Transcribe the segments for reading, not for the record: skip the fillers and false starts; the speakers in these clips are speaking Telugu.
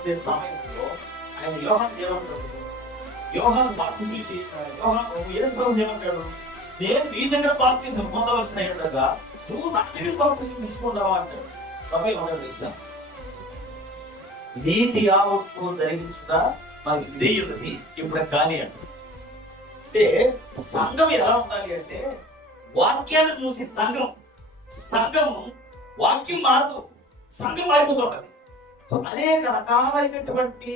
ఉండే సమయంలో ఆయన యోహాను ఏమంటాడు? యోహాను బాప్తిసం చేసినాడు. యేసు ప్రభు ఏమంటాడు? నేను నీ దగ్గర బాప్తిసం పొందవలసిన ఉండగా నువ్వు నా దగ్గర బాప్తిసం తీసుకుంటావా అంటాడు. ప్రభు ఏమంటాడు తెలుసా? నీతి యావత్తు జరిగించుట మాకు తెలియదు ఇప్పుడు కానీ అంటాడు. అంటే సంఘం ఎలా ఉండాలి అంటే వాక్యాన్ని చూసి సంఘం వాక్యం మారదు, సంఘం మారిపోతుంటది. అనేక రకాలైనటువంటి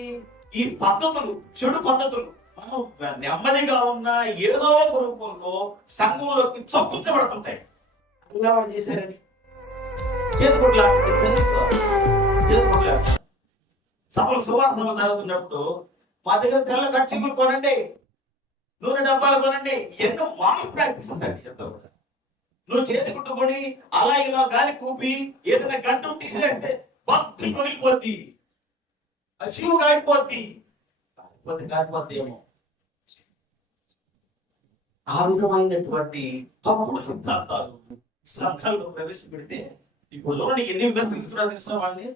ఈ పద్ధతులు, చెడు పద్ధతులు మనం నెమ్మదిగా ఉన్న ఏదో ఒక రూపంలో సంఘంలోకి చొప్పించబడుతుంటాయి. అలా వాళ్ళు చేశారని చేతుకొట్లా సభలు సువార్త సభలు జరుగుతున్నప్పుడు మా దగ్గర తెల్ల కట్చీలు కొనండి, నూనె డబ్బాలు కొనండి, ఎన్నో మామూలు ప్రాక్టీసెస్ అండి. ఎంతో నువ్వు చేతి కుట్టుకొని అలా ఇలా గాలి కూపి ఏదైనా గంట తీసిరేస్తే భక్తి కొనిపోద్ది, అచీవు కాకపోద్ది, కాకపోతే ఏమో. ఆ విధమైనటువంటి తప్పుడు సిద్ధాంతాలు సంఘాల్లో ప్రవేశపెడితే ఇప్పుడు నీకు ఎన్ని విమర్శిస్తున్నా తెలుసా వాళ్ళని?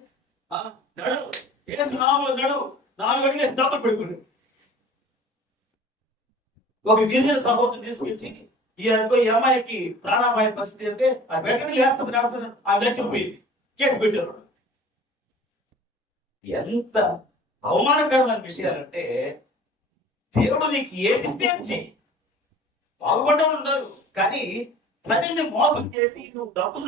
నడు ఏసు నామములో నడు, 4 అడిగేసి దప్పలు పెట్టుకుని ఒక గిరిజన సహోదరుని తీసుకొచ్చి ఈ అమ్మాయికి ప్రాణాపాయ పరిస్థితి అంటే ఆ వెంటనే లేస్తుంది ఆ లేచిపోయింది, కేసు పెట్టారు. ఎంత అవమానకరమైన విషయాలంటే దేవుడు నీకు ఏదిస్తే అది చెయ్యి, బాగుపడ్డ ఉన్నారు. కానీ ప్రజల్ని మోసం చేసి నువ్వు డబ్బు